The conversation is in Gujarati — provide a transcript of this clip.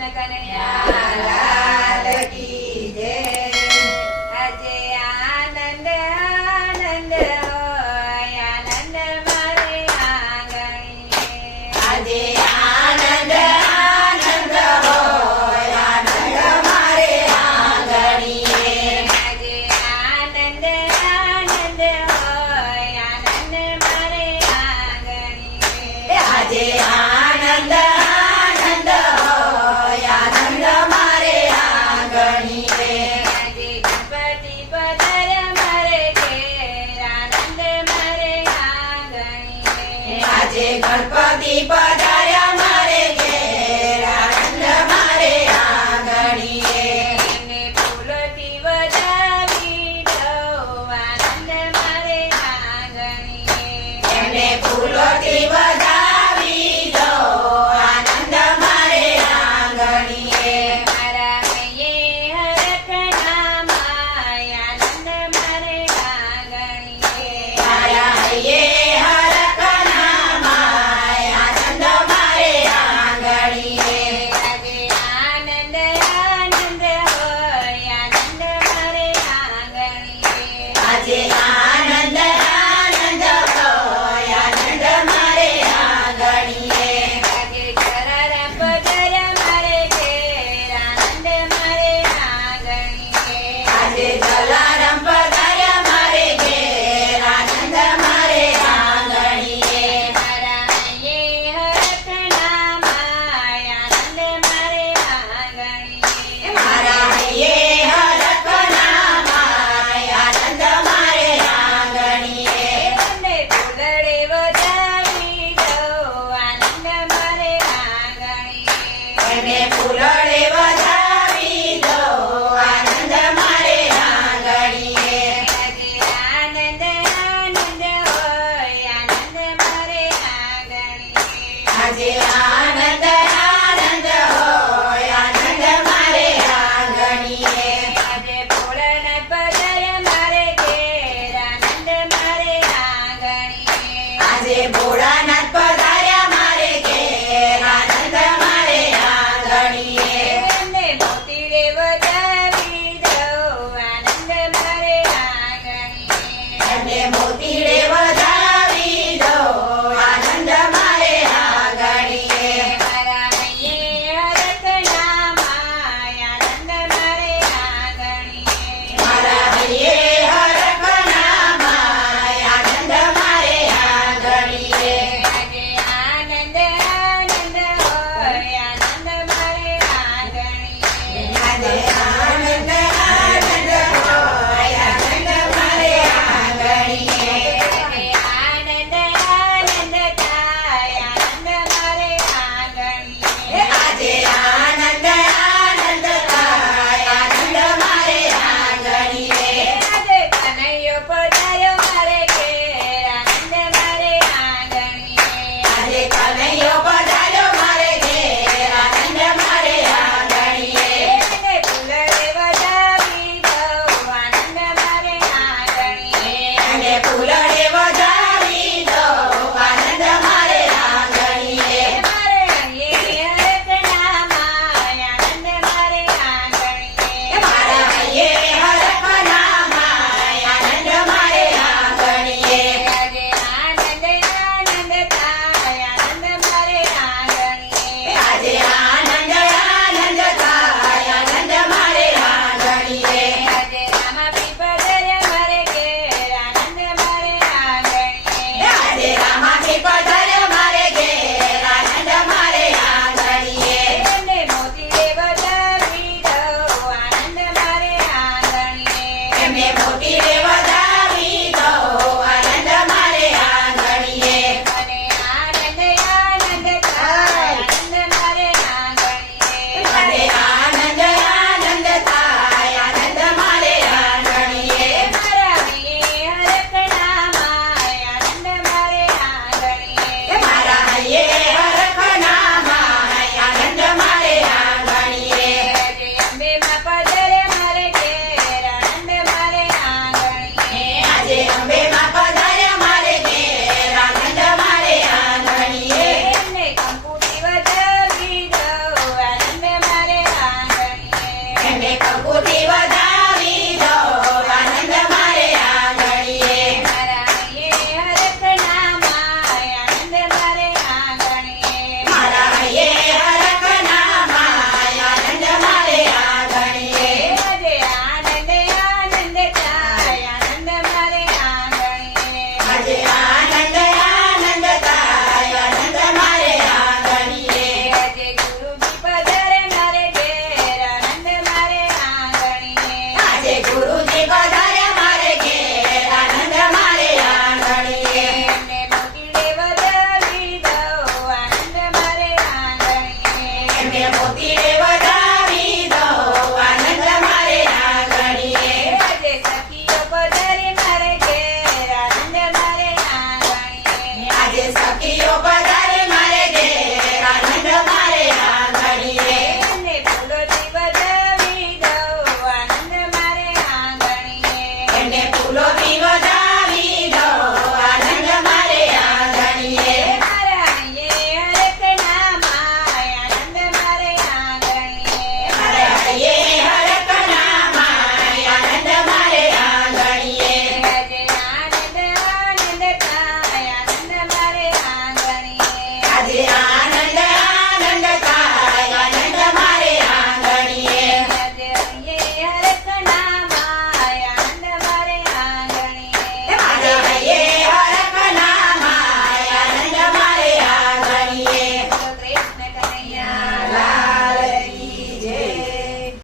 કૃષ્ણ કનૈયા લાલ કી જય. આજે આનંદ આનંદ હોય આનંદ મારે આંગણીએ આજે આનંદ આનંદ હોય આનંદ મારે આંગણીએ. આજે આનંદ આનંદ હોય આનંદ મારે આંગણીએ આજે આનંદ આનંદ હોય આનંદ મારે આંગણીએ. આજે ગણપતિ પધાર્યા મારે ઘેર આનંદ મારે આંગણીએ આજે ગણપતિ પધાર્યા મારે ઘેર આનંદ મારે આંગણીએ. એને ફૂલોથી વધાવી દઉં આનંદ મારે આંગણીએ એને ફૂલોથી વધાવી દો આનંદ મારે આંગણીએ. મારા મૈયે હરખના માય આનંદ મારે આંગણીએ મારા હૈયે હરખના માય આનંદ મારે આંગણીએ. આજે આનંદ આનંદ હોય આનંદ મારે આંગણીએ આજે આનંદ આનંદ હોય આનંદ મારે આંગણીએ. આજે જલારામ પધાર્યા મારે ઘેર આનંદ મારે આંગણીએ આજે જલારામ પધાર્યા મારે ઘેર આનંદ મારે આંગણીએ. મારા મૈયે હરખના માય આનંદ મારે આંગણીએ મારા હૈયે હરખના માય આનંદ મારે આંગણીએ. મને ફૂલડે વધાવી દઉં આનંદ મારે આંગણીએ એને ફૂલડે વધાવી દો આનંદ મારે આંગણીએ. આજે આનંદ આનંદ હોય આનંદ મારે આંગણીએ આજે આનંદ આનંદ હોય આનંદ મારે આંગણીએ. આજે ભોળાનાથ પધાર્યા મારે ઘેર આનંદ મારે આંગણીએ આજે ભોળાનાથ પધાર્યા મારે ઘેર આનંદ મારે આંગણીએ. મોતી રે